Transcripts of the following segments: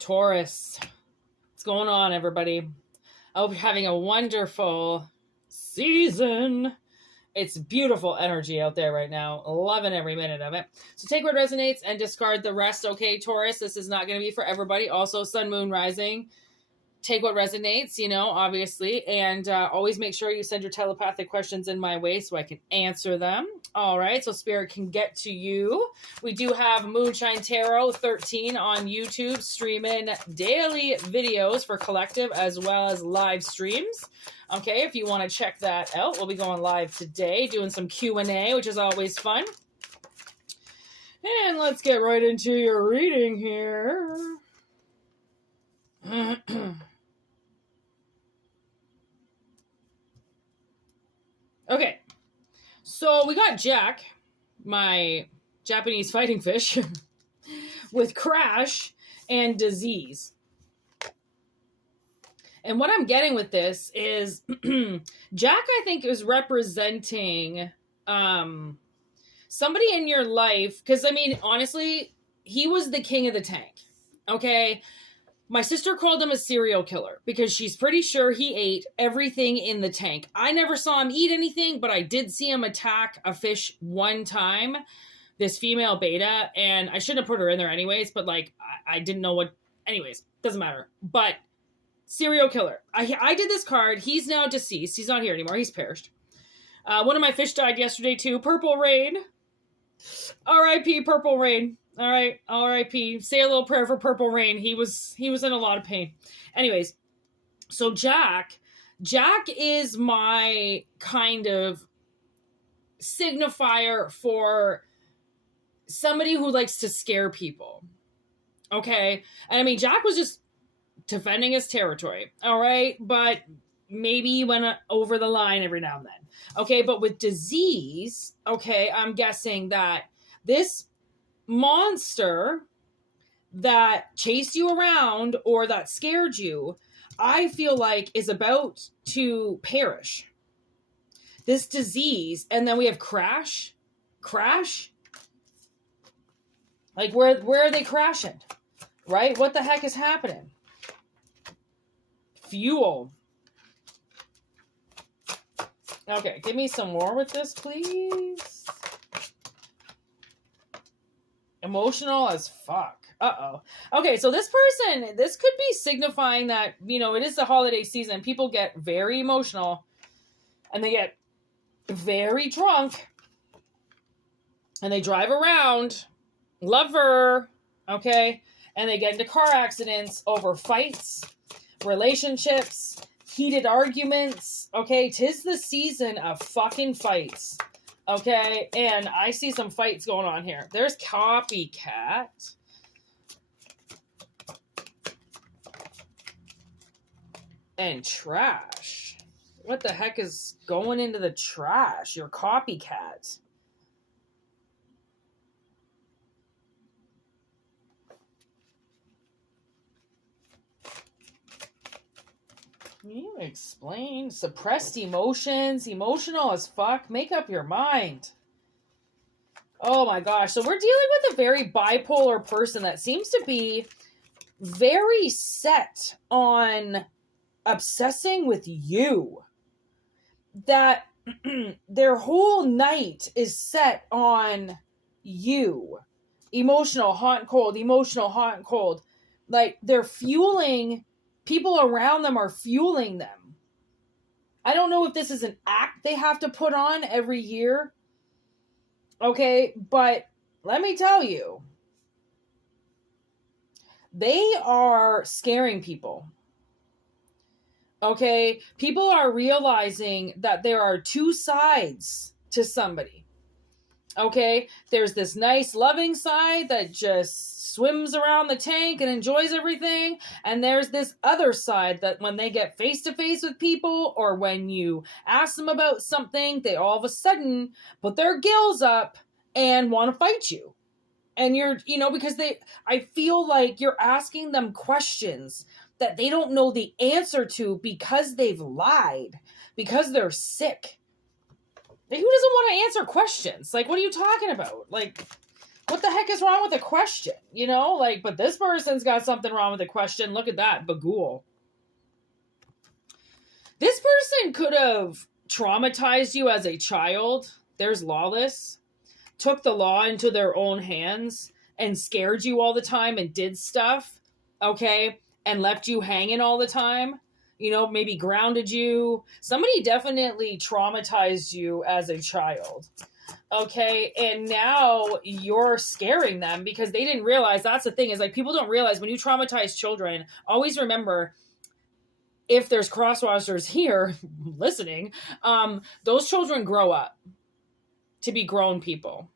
Taurus. What's going on, everybody? I hope you're having a wonderful season. It's beautiful energy out there right now. Loving every minute of it. So take what resonates and discard the rest, okay, Taurus? This is not going to be for everybody. Also, Sun, Moon, Rising. Take what resonates, obviously. And always make sure you send your telepathic questions in my way so I can answer them. All right, so Spirit can get to you. We do have Moonshine Tarot 13 on YouTube, streaming daily videos for collective as well as live streams. Okay, if you want to check that out, we'll be going live today, doing some Q&A, which is always fun. And let's get right into your reading here. Okay, so we got Jack, my Japanese fighting fish, with crash and disease. And what I'm getting with this is Jack, I think, is representing somebody in your life. Because, honestly, he was the king of the tank. Okay? My sister called him a serial killer because she's pretty sure he ate everything in the tank. I never saw him eat anything, but I did see him attack a fish one time, this female beta, and I shouldn't have put her in there anyways, but I didn't know what, anyways, doesn't matter. But serial killer. I did this card. He's now deceased. He's not here anymore. He's perished. One of my fish died yesterday too. Purple Rain. R.I.P. Purple Rain. All right, R.I.P. Say a little prayer for Purple Rain. He was in a lot of pain. Anyways, so Jack is my kind of signifier for somebody who likes to scare people. Okay? And Jack was just defending his territory. All right? But maybe he went over the line every now and then. Okay? But with disease, okay, I'm guessing that this monster that chased you around or that scared you, I feel like is about to perish. This disease, and then we have crash. Like where are they crashing? Right? What the heck is happening? Fuel. Okay, give me some more with this, please. Emotional as fuck. Uh-oh. Okay, so this could be signifying that, it is the holiday season. People get very emotional and they get very drunk and they drive around, lover, okay? And they get into car accidents over fights, relationships, heated arguments, okay? 'Tis the season of fucking fights. Okay, and I see some fights going on here. There's copycat. And trash. What the heck is going into the trash? Your copycat. Can you explain? Suppressed emotions, emotional as fuck. Make up your mind. Oh my gosh. So we're dealing with a very bipolar person that seems to be very set on obsessing with you. That their whole night is set on you. Emotional, hot and cold. Emotional, hot and cold. Like they're fueling... People around them are fueling them. I don't know if this is an act they have to put on every year. Okay, but let me tell you. They are scaring people. Okay, people are realizing that there are two sides to somebody. Okay, there's this nice loving side that just swims around the tank and enjoys everything. And there's this other side that when they get face to face with people or when you ask them about something, they all of a sudden put their gills up and want to fight you. And you're, because I feel like you're asking them questions that they don't know the answer to because they've lied, because they're sick. Who doesn't want to answer questions? Like, what are you talking about? Like, what the heck is wrong with the question? You know, like, but this person's got something wrong with the question. Look at that, Bagul. This person could have traumatized you as a child. There's Lawless. Took the law into their own hands and scared you all the time and did stuff, okay? And left you hanging all the time. You know, maybe grounded you. Somebody definitely traumatized you as a child. Okay, and now you're scaring them because they didn't realize. That's the thing, is like, people don't realize when you traumatize children, always remember, if there's crosswatchers here listening, those children grow up to be grown people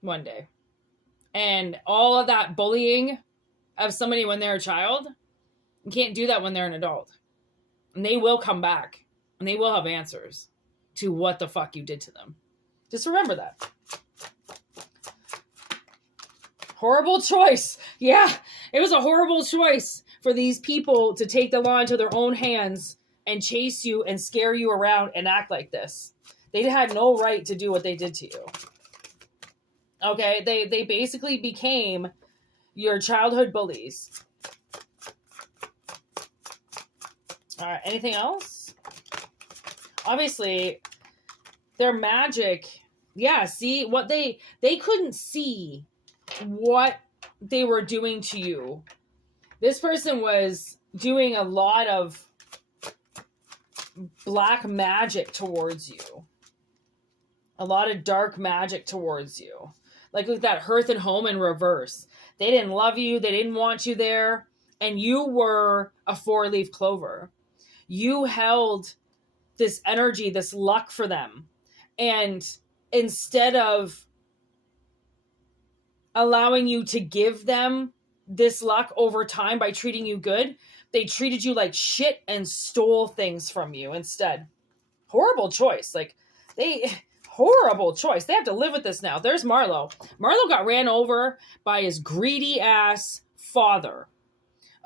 one day. And all of that bullying of somebody when they're a child, you can't do that when they're an adult. And they will come back and they will have answers to what the fuck you did to them. Just remember that. Horrible choice. Yeah, it was a horrible choice for these people to take the law into their own hands and chase you and scare you around and act like this. They had no right to do what they did to you. Okay, they basically became your childhood bullies. All right, anything else? Obviously, their magic, yeah, see, what they couldn't see what they were doing to you. This person was doing a lot of black magic towards you. A lot of dark magic towards you. Like with that Hearth and Home in reverse. They didn't love you. They didn't want you there. And you were a 4-leaf clover. You held this energy, this luck for them. And instead of allowing you to give them this luck over time by treating you good, they treated you like shit and stole things from you instead. Horrible choice. Horrible choice. They have to live with this now. There's Marlo. Marlo got ran over by his greedy ass father.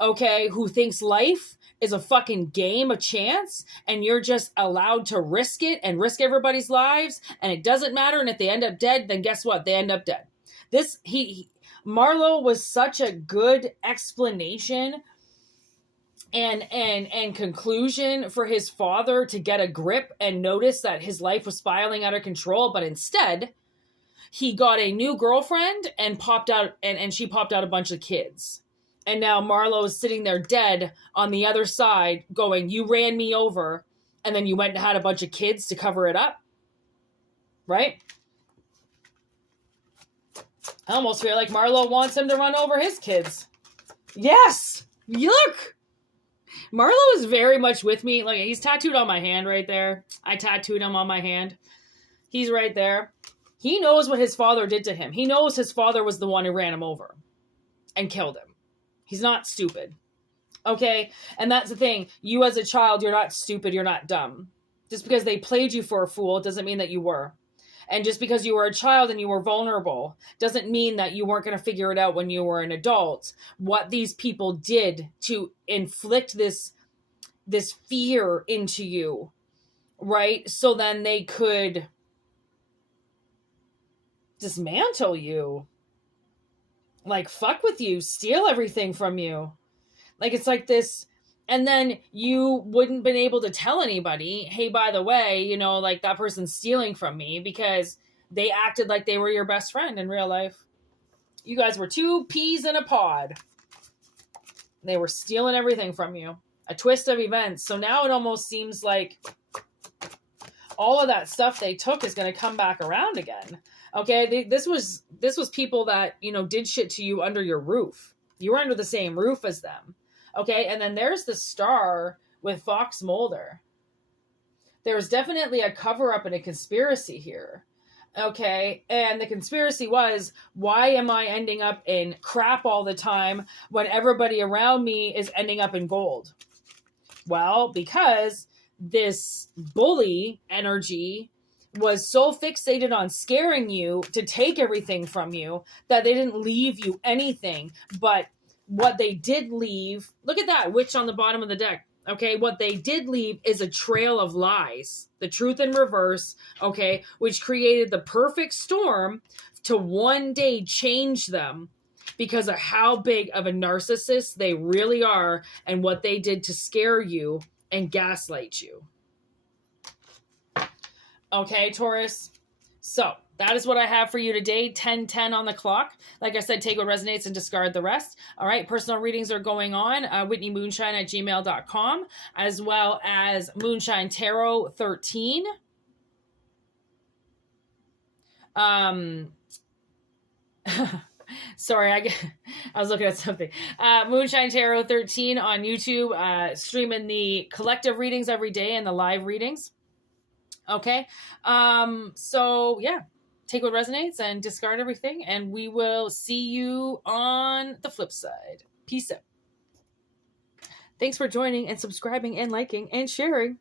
Okay, who thinks life is a fucking game, a chance, and you're just allowed to risk it and risk everybody's lives, and it doesn't matter, and if they end up dead, then guess what? They end up dead. Marlo was such a good explanation and conclusion for his father to get a grip and notice that his life was spiraling out of control, but instead he got a new girlfriend and popped out and she popped out a bunch of kids. And now Marlo is sitting there dead on the other side going, you ran me over and then you went and had a bunch of kids to cover it up. Right? I almost feel like Marlo wants him to run over his kids. Yes! Look! Marlo is very much with me. Like, he's tattooed on my hand right there. I tattooed him on my hand. He's right there. He knows what his father did to him. He knows his father was the one who ran him over and killed him. He's not stupid. Okay? And that's the thing. You as a child, you're not stupid. You're not dumb. Just because they played you for a fool doesn't mean that you were. And just because you were a child and you were vulnerable doesn't mean that you weren't going to figure it out when you were an adult. What these people did to inflict this fear into you, right? So then they could dismantle you. Like, fuck with you, steal everything from you. Like, it's like this. And then you wouldn't been able to tell anybody, hey, by the way, you know, like, that person's stealing from me, because they acted like they were your best friend in real life. You guys were 2 peas in a pod. They were stealing everything from you. A twist of events. So now it almost seems like all of that stuff they took is going to come back around again. Okay, this was people that, you know, did shit to you under your roof. You were under the same roof as them. Okay, and then there's the star with Fox Mulder. There's definitely a cover-up and a conspiracy here. Okay, and the conspiracy was, why am I ending up in crap all the time when everybody around me is ending up in gold? Well, because this bully energy was so fixated on scaring you to take everything from you that they didn't leave you anything. But what they did leave, look at that witch on the bottom of the deck. Okay, what they did leave is a trail of lies, the truth in reverse, okay, which created the perfect storm to one day change them because of how big of a narcissist they really are and what they did to scare you and gaslight you. Okay, Taurus. So that is what I have for you today. 10:10 on the clock. Like I said, take what resonates and discard the rest. All right. Personal readings are going on. WhItneyMoonshine@gmail.com, as well as Moonshine Tarot 13. Sorry, I was looking at something. Moonshine Tarot 13 on YouTube, streaming the collective readings every day and the live readings. Okay. So yeah, take what resonates and discard everything, and we will see you on the flip side. Peace out. Thanks for joining and subscribing and liking and sharing.